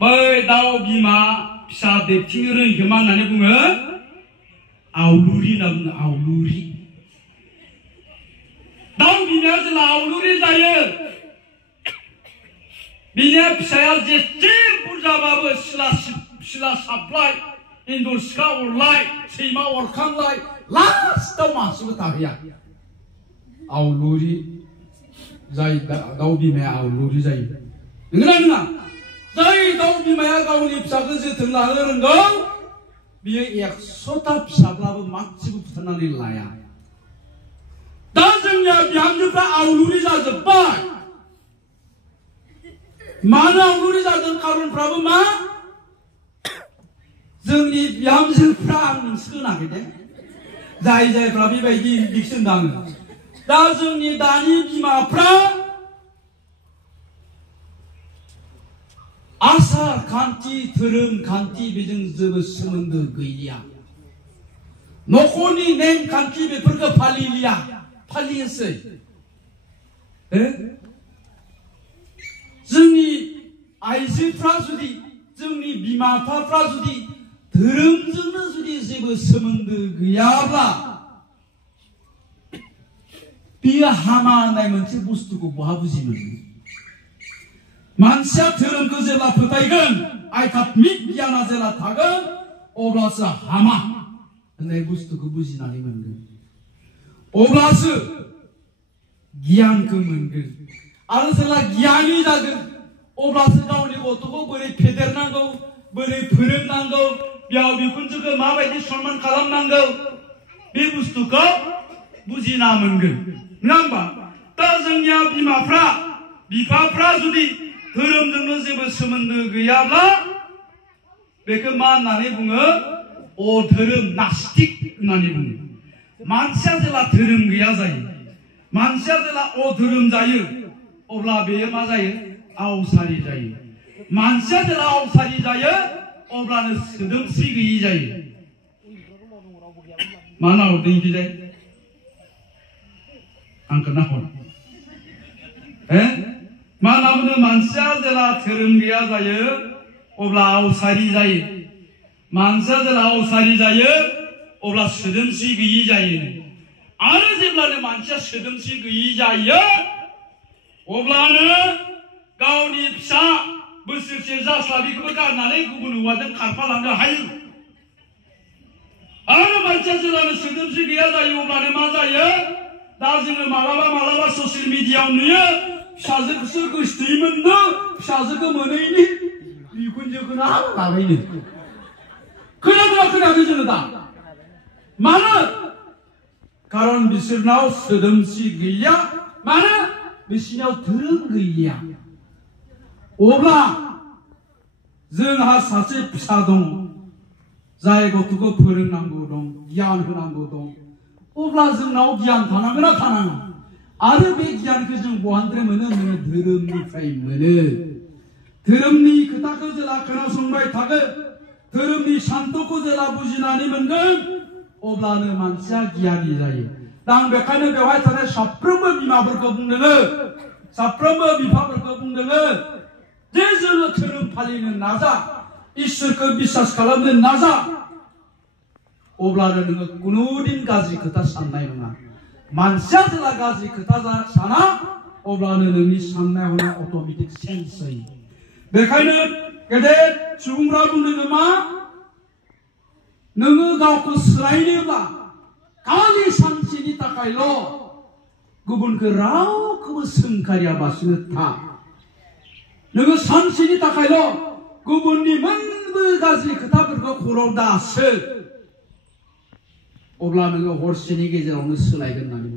बै दाउ बिमा फिसा दैथिंनो रोङिखौ मा होननानै बुङो? आवलुरि होनना बुङो। आवलुरि। दाउ बिमाया जेला आवलुरि जायो, बिनि फिसाया जेसे बुरजाबाबो सिला साबलाय, एन्जर सिखा अरलाय, सैमा अरखांलाय, लास्टआव मासेबो थाहैया। आवलुरि जाय दाउ बिमाया आवलुरि जायो। नंगौना नङा? जाय दाउ बिमाया गावनि फिसाखौ जोथोन लानो रोंगौ, बियो 100टा फिसाब्लाबो मासेबो बुथारनानै लाया। दा जोंनिया बिहामजोफ्रा आवलुरि जाजोब्बाय। मानो आवलुरि जादों? खारनफ्राबो मा? जोंनि बिहामजोफ्रा, आं नोंसोरखौ होनाखै दे, जायफ्रा बेबायदि दिक्सन दाङो। दा जोंनि दानि बिमाफ्रा आसार खान्थि, धोरोम खान्थि बेजों जेबो सोमोन्दो गैलिया। नखरनि नेम खान्थि बेफोरखौ फालिलिया। फालियोसै। जोंनि आइजोफ्रा जुदि, जोंनि बिमा बिफाफ्रा जुदि धोरोमजोंनो जुदि जेबो सोमोन्दो गैयाब्ला, बियो हामा होननाय मोनसे बुस्थुखौ बहा बुजि मोनो? मानसिया धोरोमखौ जेब्ला फोथायगोन, आध्यात्मिक गियाना जेब्ला थागोन, अब्लासो हामा होननाय बुस्थुखौ बुजिनानै मोनगोन। अब्लासो गियानखौ मोनगोन। आरो जेब्ला गियानि जागोन, अब्लासो गावनि गथ'खौ बोरै फेदेरनांगौ, बोरै फोरोंनांगौ, बिहाव बिखुनजोखौ माबायदि सनमान खालामनांगौ, बे बुस्थुखौ बुजिना मोनगोन। नङा होमबा? दा जोंनिया बिमाफ्रा, बिफाफ्रा जुदि धोरोमजोंनो जेबो सोमोन्दो गैयाब्ला, बेखौ मा होननानै बुङो? अधोरोम, नास्तिक होननानै बुङो। मानसिया जेला धोरोम गैया जायो, मानसिया जेला अधोरोम जायो, अब्ला बेयो मा जायो? आवसारि जायो। मानसिया जेला आवसारि जायो, अब्लानो सोदोमस्रि गैयि जायो। मा नाहरदों बिदि जायो? आंखौ नाहर। मा होनना बुङो? मानसिया जेला धोरोम गैया जायो, अब्ला आवसारि जायो। मानसिया जेला आवसारि जायो, अब्ला सोदोमस्रि गैयि जायो। आरो जेब्लानो मानसिया सोदोमस्रि गैयि जायो, अब्लानो गावनि फिसा बोसोरसे जास्लाबिखौबो गारनानै गुबुन हौवाजों खारफालांनो हायो। आरो मानसिया जेब्लानो सोदोमस्रि गैया जायो, अब्लानो मा जायो? दा जोङो मालाबा ससियेल मिडियायाव नुयो, फिसाजोखौसो गोसोथोयोमोननो, फिसाजोखौ मोनैनि बिखुनजोखौनो लाबायनो। खोनादोंना खोनायाखै जोङो दा? मानो? खारन बिसोरनाव सोदोमस्रि गैया। मानो? बिसोरनाव धोरोम गैया। अब्ला जोंहा सासे फिसा दं, जाय गथ'खौ फोरोंनांगौ दं, गियान होनांगौ दं। अब्ला जोंनाव गियान थानांगोन ना थानाङा? आरो बे गियानखौ जों बहानिफ्राय मोनो? नोङो धोरोमनिफ्राय मोनो। धोरोमनि खोथाखौ जेला खोनासंबाय थागोन, धोरोमनि सान्थौखौ जेला बुजिनानै मोनगोन, अब्लानो मानसिया गियानि जायो। दा आं बेखायनो बेवहाय थानाय साफ्रोमबो बिमाफोरखौ बुंदोङो, साफ्रोमबो बिफाफोरखौ बुंदोङो, जे जोङो धोरोम फालिनो नाजा, इसोरखौ बिसास खालामनो नाजा। अब्लानो नोङो कुनुदिन गाज्रि खोथा साननाय नङा। मानसिया जेला गाज्रि खोथा साना, अब्लानो नोंनि साननाय हनाय अट'मेटिक चेन्ज जायो। बेखायनो गेदेर सुबुंफ्रा बुंदों मा? नोङो गावखौ सोलायनोब्ला खालि सानसेनि थाखायल' गुबुनखौ रावखौबो सोंखारियाबासिनो था। नोङो सानसेनि थाखायल' गुबुननि मोनबो गाज्रि खोथाफोरखौ खर'आव दासो। अब्ला नोङो हरसेनि गेजेरावनो सोलायगोन होननानै